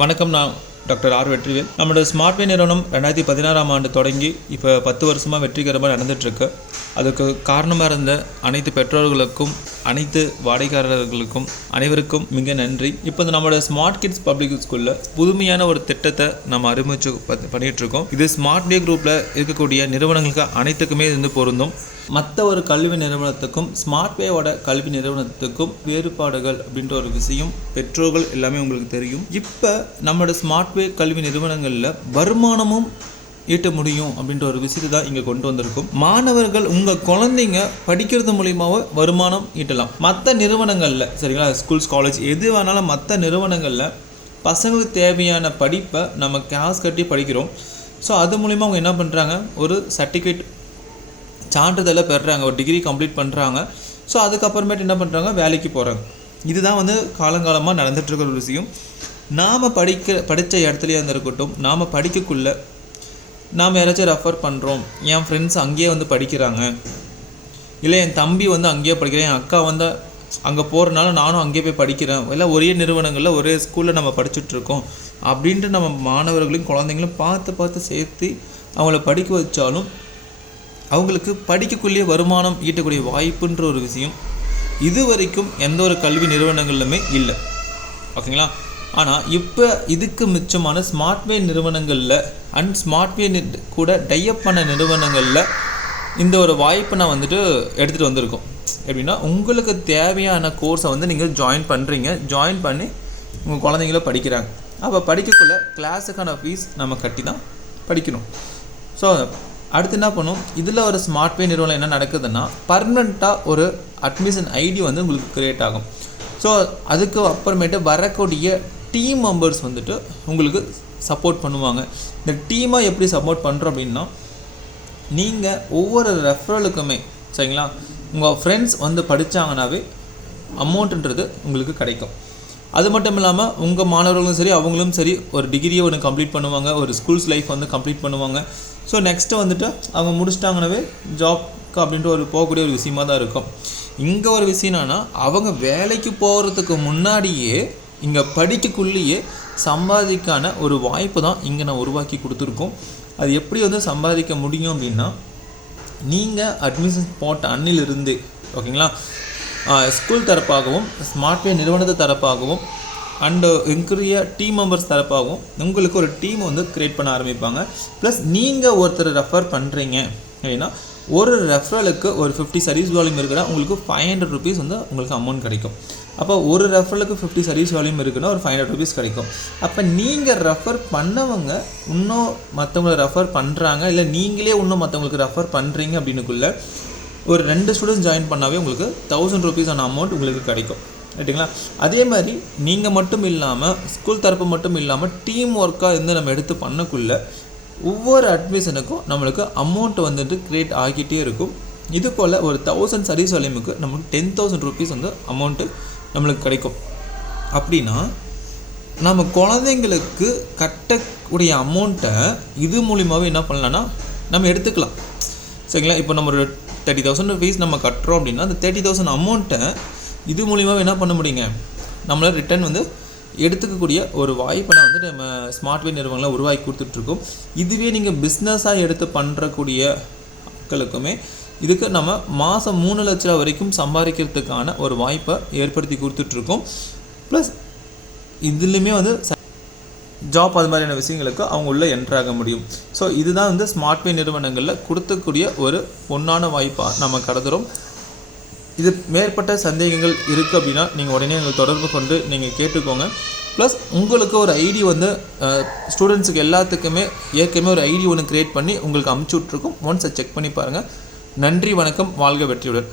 வணக்கம். நான் doctor R Vetrivel. நம்மளோட ஸ்மார்ட்வே நிறுவனம் 2016ஆம் ஆண்டு தொடங்கி இப்போ 10 வருஷமாக வெற்றிகரமாக நடந்துகிட்ருக்கு. அதுக்கு காரணமாக இருந்த அனைத்து பெற்றோர்களுக்கும், அனைத்து வாடிக்கையாளர்களுக்கும், அனைவருக்கும் மிக நன்றி. இப்போ நம்மளோட ஸ்மார்ட் கிட்ஸ் பப்ளிக் ஸ்கூலில் புதுமையான ஒரு திட்டத்தை நம்ம அறிமுகம் பண்ணிகிட்ருக்கோம். இது ஸ்மார்ட்வே குரூப்பில் இருக்கக்கூடிய நிறுவனங்களுக்கு அனைத்துக்குமே இது பொருந்தும். மற்ற ஒரு கல்வி நிறுவனத்துக்கும் ஸ்மார்ட்வேவோட கல்வி நிறுவனத்துக்கும் வேறுபாடுகள் அப்படின்ற ஒரு விஷயம் பெற்றோர்கள் எல்லாமே உங்களுக்கு தெரியும். இப்போ நம்மளோட ஸ்மார்ட்வே கல்வி நிறுவனங்களில் வருமானமும் ஈட்ட முடியும் அப்படின்ற ஒரு விஷயத்தை தான் இங்கே கொண்டு வந்திருக்கும். மாணவர்கள் உங்கள் குழந்தைங்க படிக்கிறது மூலியமாகவே வருமானம் ஈட்டலாம். மற்ற நிறுவனங்களில் சரிங்களா, ஸ்கூல்ஸ், காலேஜ் எது வேணாலும் மற்ற நிறுவனங்களில் பசங்களுக்கு தேவையான படிப்பை நம்ம காசு கட்டி படிக்கிறோம். ஸோ அது மூலிமா அவங்க என்ன பண்ணுறாங்க, ஒரு சர்டிஃபிகேட் சான்றிதழை பெறுறாங்க, ஒரு டிகிரி கம்ப்ளீட் பண்ணுறாங்க. ஸோ அதுக்கப்புறமேட்டு என்ன பண்ணுறாங்க, வேலைக்கு போகிறாங்க. இதுதான் காலங்காலமாக நடந்துகிட்ருக்கிற ஒரு விஷயம். நாம் படித்த இடத்துலையே இருக்கட்டும், நாம் படிக்கக்குள்ளே நாம் யாராச்சும் ரெஃபர் பண்ணுறோம், என் ஃப்ரெண்ட்ஸ் அங்கேயே படிக்கிறாங்க, இல்லை என் தம்பி அங்கேயே படிக்கிறேன், என் அக்கா அங்கே போகிறனால நானும் அங்கேயே போய் படிக்கிறேன், இல்லை ஒரே நிறுவனங்களில் ஒரே ஸ்கூலில் நம்ம படிச்சுட்ருக்கோம் அப்படின்ட்டு நம்ம மாணவர்களையும் குழந்தைங்களும் பார்த்து சேர்த்து அவங்கள படிக்க வச்சாலும் அவங்களுக்கு படிக்கக்குள்ளேயே வருமானம் ஈட்டக்கூடிய வாய்ப்புன்ற ஒரு விஷயம் இது வரைக்கும் எந்த ஒரு கல்வி நிறுவனங்கள்லுமே இல்லை. ஓகேங்களா? ஆனால் இப்போ இதுக்கு மிச்சமான ஸ்மார்ட்வே நிறுவனங்களில் அண்ட் ஸ்மார்ட்வே கூட டைப் பண்ண நிறுவனங்களில் இந்த ஒரு வாய்ப்பை நான் எடுத்துகிட்டு வந்திருக்கோம். எப்படின்னா, உங்களுக்கு தேவையான கோர்ஸை நீங்கள் ஜாயின் பண்ணுறீங்க, ஜாயின் பண்ணி உங்கள் குழந்தைங்கள படிக்கிறாங்க. அப்போ படிக்கக்குள்ளே கிளாஸுக்கான ஃபீஸ் நம்ம கட்டி தான் படிக்கணும். ஸோ அடுத்து என்ன பண்ணும், இதில் ஒரு ஸ்மார்ட்வே நிறுவனம் என்ன நடக்குதுன்னா, பர்மனெண்ட்டாக ஒரு அட்மிஷன் ஐடி உங்களுக்கு க்ரியேட் ஆகும். ஸோ அதுக்கு அப்புறமேட்டு வரக்கூடிய டீம் மெம்பர்ஸ் உங்களுக்கு சப்போர்ட் பண்ணுவாங்க. இந்த டீமாக எப்படி சப்போர்ட் பண்ணுறோம் அப்படின்னா, நீங்கள் ஒவ்வொரு ரெஃபரலுக்குமே சரிங்களா, உங்கள் ஃப்ரெண்ட்ஸ் படித்தாங்கன்னாவே அமௌண்ட்டுன்றது உங்களுக்கு கிடைக்கும். அது மட்டும் இல்லாமல் உங்கள் மாணவர்களும் சரி, அவங்களும் சரி, ஒரு டிகிரியை கம்ப்ளீட் பண்ணுவாங்க, ஒரு ஸ்கூல்ஸ் லைஃப் கம்ப்ளீட் பண்ணுவாங்க. ஸோ நெக்ஸ்ட்டு அவங்க முடிச்சிட்டாங்கன்னாவே ஜாப்க்கு அப்படின்ற ஒரு போகக்கூடிய ஒரு விஷயமாக தான் இருக்கும். இங்கே ஒரு விஷயம் என்னன்னா, அவங்க வேலைக்கு போகிறதுக்கு முன்னாடியே இங்கே படிக்கக்குள்ளேயே சம்பாதிக்கான ஒரு வாய்ப்பு தான் இங்கே நான் உருவாக்கி கொடுத்துருக்கோம். அது எப்படி சம்பாதிக்க முடியும் அப்படின்னா, நீங்கள் அட்மிஷன் போட்ட அன்னிலிருந்து ஓகேங்களா, ஸ்கூல் தரப்பாகவும் ஸ்மார்ட்வே நிறுவனத்து தரப்பாகவும் அண்டு இன்க்ரிய டீம் மெம்பர்ஸ் தரப்பாகவும் உங்களுக்கு ஒரு டீம் க்ரியேட் பண்ண ஆரம்பிப்பாங்க. ப்ளஸ் நீங்கள் ஒருத்தர் ரெஃபர் பண்ணுறீங்க அப்படின்னா, ஒரு ரெஃபரலுக்கு ஒரு 50 சர்வீஸ் வால்யூம் இருக்குன்னா உங்களுக்கு 500 ருபீஸ் உங்களுக்கு அமௌண்ட் கிடைக்கும். அப்போ ஒரு ரெஃபரலுக்கு 50 சர்வீஸ் வால்யூம் இருக்குன்னா ஒரு 500 ருபீஸ் கிடைக்கும். அப்போ நீங்கள் ரெஃபர் பண்ணவங்க இன்னும் மற்றவங்களை ரெஃபர் பண்ணுறாங்க, இல்லை நீங்களே இன்னும் மற்றவங்களுக்கு ரெஃபர் பண்ணுறீங்க அப்படின்னுக்குள்ளே ஒரு 2 ஸ்டூடெண்ட்ஸ் ஜாயின் பண்ணாவே உங்களுக்கு 1000 ருபீஸான அமௌண்ட் உங்களுக்கு கிடைக்கும். ரைட்டுங்களா? அதே மாதிரி நீங்கள் மட்டும் இல்லாமல், ஸ்கூல் தரப்பு மட்டும் இல்லாமல், டீம் ஒர்க்காக நம்ம எடுத்து பண்ணக்குள்ளே ஒவ்வொரு அட்மிஷனுக்கும் நம்மளுக்கு அமௌண்ட் க்ரியேட் ஆகிட்டே இருக்கும். இது போல் ஒரு 1000 சர்வீஸ் வால்யூமுக்கு நமக்கு 10,000 ருபீஸ் அமௌண்ட்டு நம்மளுக்கு கிடைக்கும். அப்படின்னா நம்ம குழந்தைங்களுக்கு கட்டக்கூடிய அமௌண்ட்டை இது மூலிமாவே என்ன பண்ணலான்னா நம்ம எடுத்துக்கலாம். சரிங்களா? இப்போ நம்ம ஒரு 30,000 ஃபீஸ் நம்ம கட்டுறோம் அப்படின்னா, அந்த 30,000 அமௌண்ட்டை இது மூலிமா என்ன பண்ண முடியுங்க, நம்மளால் ரிட்டர்ன் எடுத்துக்கக்கூடிய ஒரு வாய்ப்பை நம்ம ஸ்மார்ட்வே நிறுவனங்களை உருவாக்கி கொடுத்துட்ருக்கோம். இதுவே நீங்கள் பிஸ்னஸாக எடுத்து பண்ணுறக்கூடிய மக்களுக்குமே இதுக்கு நம்ம மாதம் 3 லட்ச ரூபா வரைக்கும் சம்பாதிக்கிறதுக்கான ஒரு வாய்ப்பை ஏற்படுத்தி கொடுத்துட்ருக்கோம். ப்ளஸ் இதுலேயுமே ஜாப் அது மாதிரியான விஷயங்களுக்கு அவங்க உள்ளே என்ட்ராக முடியும். ஸோ இதுதான் ஸ்மார்ட்வே நிறுவனங்களில் கொடுத்தக்கூடிய ஒரு பொன்னான வாய்ப்பாக நம்ம கருதுகிறோம். இது மேற்பட்ட சந்தேகங்கள் இருக்குது அப்படின்னா நீங்கள் உடனே எங்களை தொடர்பு கொண்டு நீங்கள் கேட்டுக்கோங்க. ப்ளஸ் உங்களுக்கு ஒரு ஐடி ஸ்டூடெண்ட்ஸுக்கு எல்லாத்துக்குமே ஏற்கனவே ஒரு ஐடி க்ரியேட் பண்ணி உங்களுக்கு அமுச்சு விட்ருக்கோம். ஒன்ஸ் அதை செக் பண்ணி பாருங்கள். நன்றி, வணக்கம், வாழ்க வெற்றியுடன்.